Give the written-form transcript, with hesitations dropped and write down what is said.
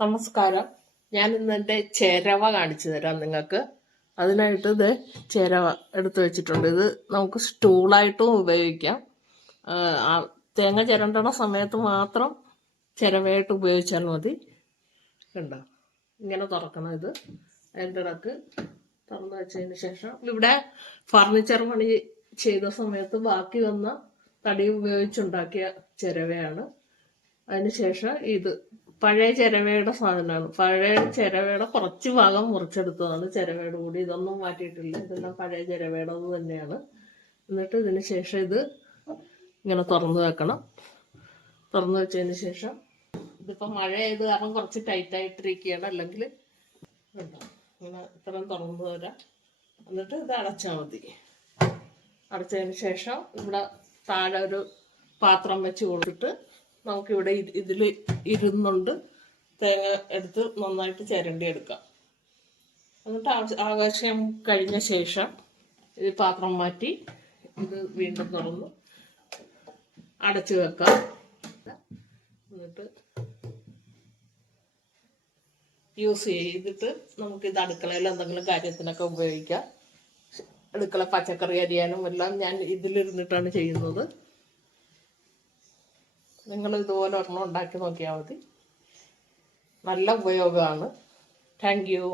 നമസ്കാരം. ഞാൻ ഇന്ന് എൻ്റെ ചിരവ കാണിച്ചു തരാം നിങ്ങൾക്ക്. അതിനായിട്ട് ഇത് ചിരവ എടുത്തു വെച്ചിട്ടുണ്ട്. ഇത് നമുക്ക് സ്റ്റൂളായിട്ടും ഉപയോഗിക്കാം. തേങ്ങ ചിരണ്ടണ സമയത്ത് മാത്രം ചിരവയായിട്ട് ഉപയോഗിച്ചാൽ മതി. കണ്ടോ, ഇങ്ങനെ തുറക്കണം. ഇത് അതിൻ്റെ ഇടക്ക് തുറന്നു വെച്ചതിന് ശേഷം ഇവിടെ ഫർണിച്ചർ പണി ചെയ്ത സമയത്ത് ബാക്കി വന്ന തടി ഉപയോഗിച്ചുണ്ടാക്കിയ ചിരവയാണ്. അതിനുശേഷം ഇത് പഴയ ചിരവയുടെ സാധനമാണ്. പഴയ ചിരവയുടെ കുറച്ച് ഭാഗം മുറിച്ചെടുത്തതാണ് ചിരവയുടെ കൂടി. ഇതൊന്നും മാറ്റിയിട്ടില്ല. ഇതെല്ലാം പഴയ ചിരവയുടേത് തന്നെയാണ്. എന്നിട്ട് ഇതിന് ശേഷം ഇത് ഇങ്ങനെ തുറന്നു വെക്കണം. തുറന്നു വെച്ചതിന് ശേഷം ഇതിപ്പോൾ മഴ ആയത് കാരണം കുറച്ച് ടൈറ്റായിട്ടിരിക്കുകയാണ്. അല്ലെങ്കിൽ ഇങ്ങനെ ഇത്രയും തുറന്നു തരാം. എന്നിട്ട് ഇത് അടച്ചാൽ മതി. അടച്ചതിന് ശേഷം ഇവിടെ താഴെ ഒരു പാത്രം വെച്ച് കൊടുത്തിട്ട് നമുക്കിവിടെ ഇതിൽ ഇരുന്നുകൊണ്ട് തേങ്ങ എടുത്ത് നന്നായിട്ട് ചിരണ്ടി എടുക്കാം. എന്നിട്ട് ആവശ്യം കഴിഞ്ഞ ശേഷം ഈ പാത്രം മാറ്റി ഇത് വീണ്ടും തുറന്ന് അടച്ചു വെക്കാം. എന്നിട്ട് യൂസ് ചെയ്തിട്ട് നമുക്കിത് അടുക്കളയിൽ എന്തെങ്കിലും കാര്യത്തിനൊക്കെ ഉപയോഗിക്കാം. അടുക്കള പച്ചക്കറി അരിയാനും എല്ലാം ഞാൻ ഇതിലിരുന്നിട്ടാണ് ചെയ്യുന്നത്. നിങ്ങൾ ഇതുപോലെ ഒരെണ്ണം ഉണ്ടാക്കി നോക്കിയാൽ മതി. നല്ല ഉപയോഗമാണ്. Thank you.